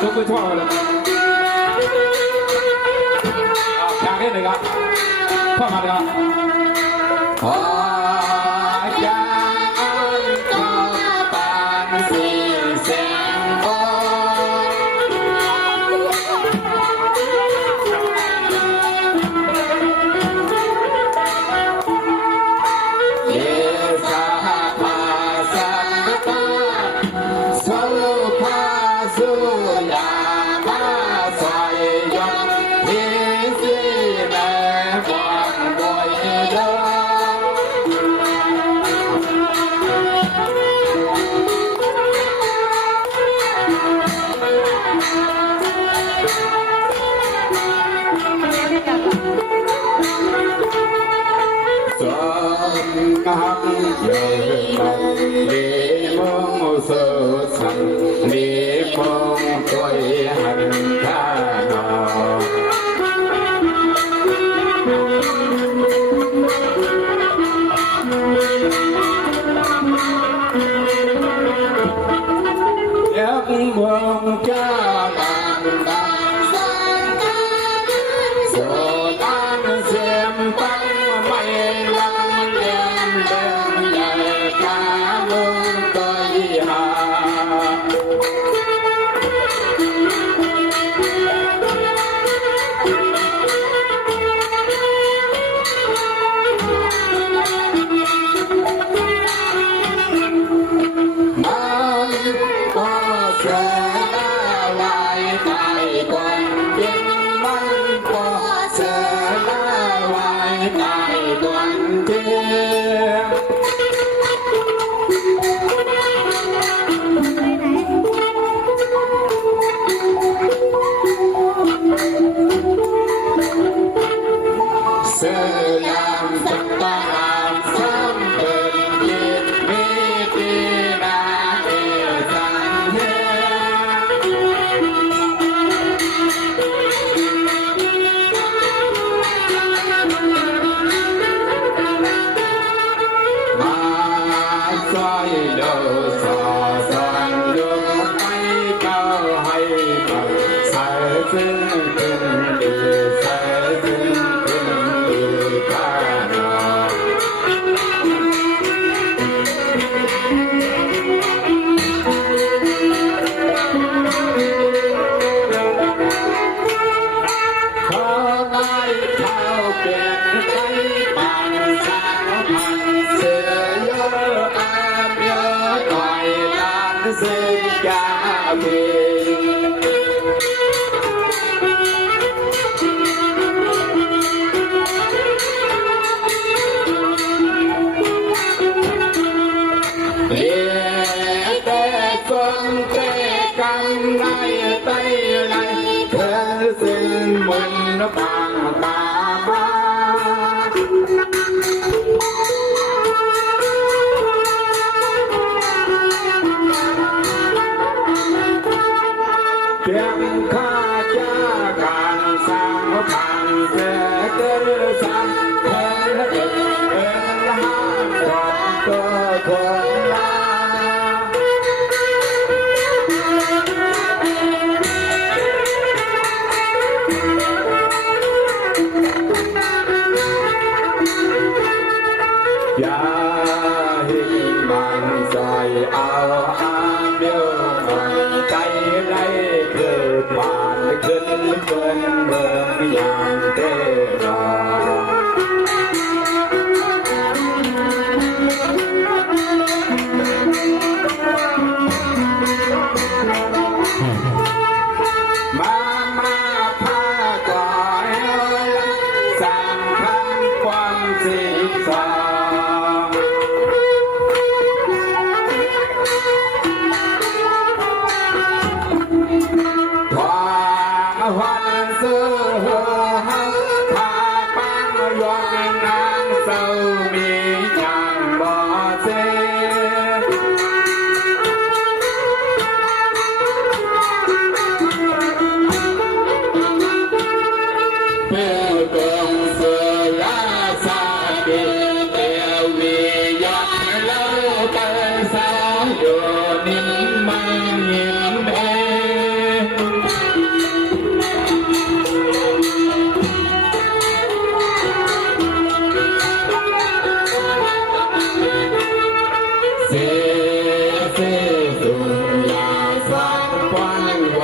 ทุกผู้ชมเลยอยากให้เลยครับเข้ามาเลยครับขอจานก็ปานสีแสงโอĐi mong sơ sẵn đi mong tôi hành tha nọ giấc mong cha đàn đàn giờ tan xem tăng mây lăng đêm đêm dài ca mừng tôi hà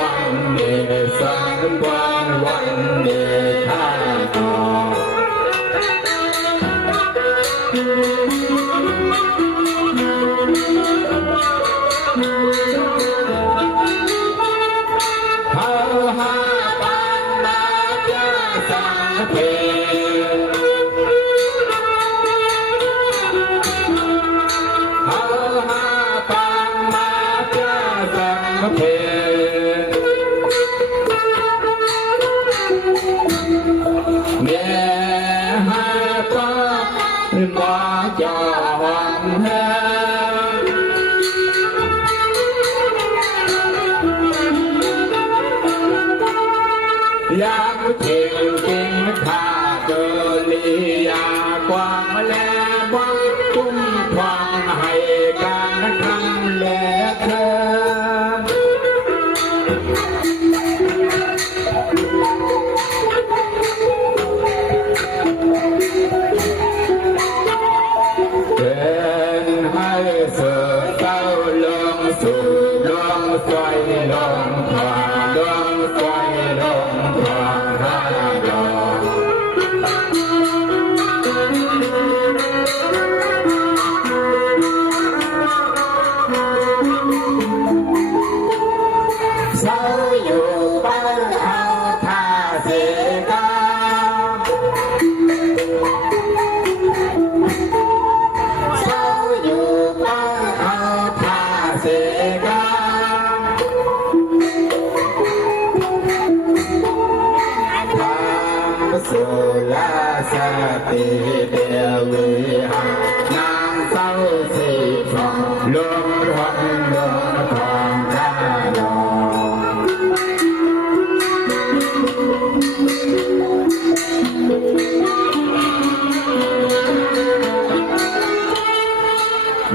วันเดสันวันเดท่าทอเฮาหาปันมาเจาสังเพเฮาหาปันมาเจาสังเพเมียหาปันมาเจาวันเฮยามเที่ยวกินข้าเกลียากวางและวังตุ้มทวงให้การทำและเธอเป็นให้เสือเศร้าลงสู่ลงสวยลงทวงลงสวยลงทวงราดอเศร้าอยู่บ้านเอาท่าเสกาเศร้าอยู่บ้านเอาท่าเสกาทำสุลาสติเดวิหานางเศร้าสีฟองลงทองลงทองราดอ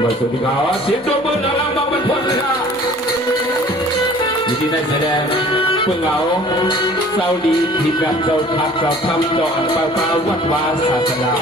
มาสุดที่เขาเสียงตัวมือเราบางเป็นคนเลยครับยินดีได้แสดงเพื่อเราเศร้าดีที่กับเจ้าทักเจ้าทำเจ้าอันเปล่าวัดวาศาสนา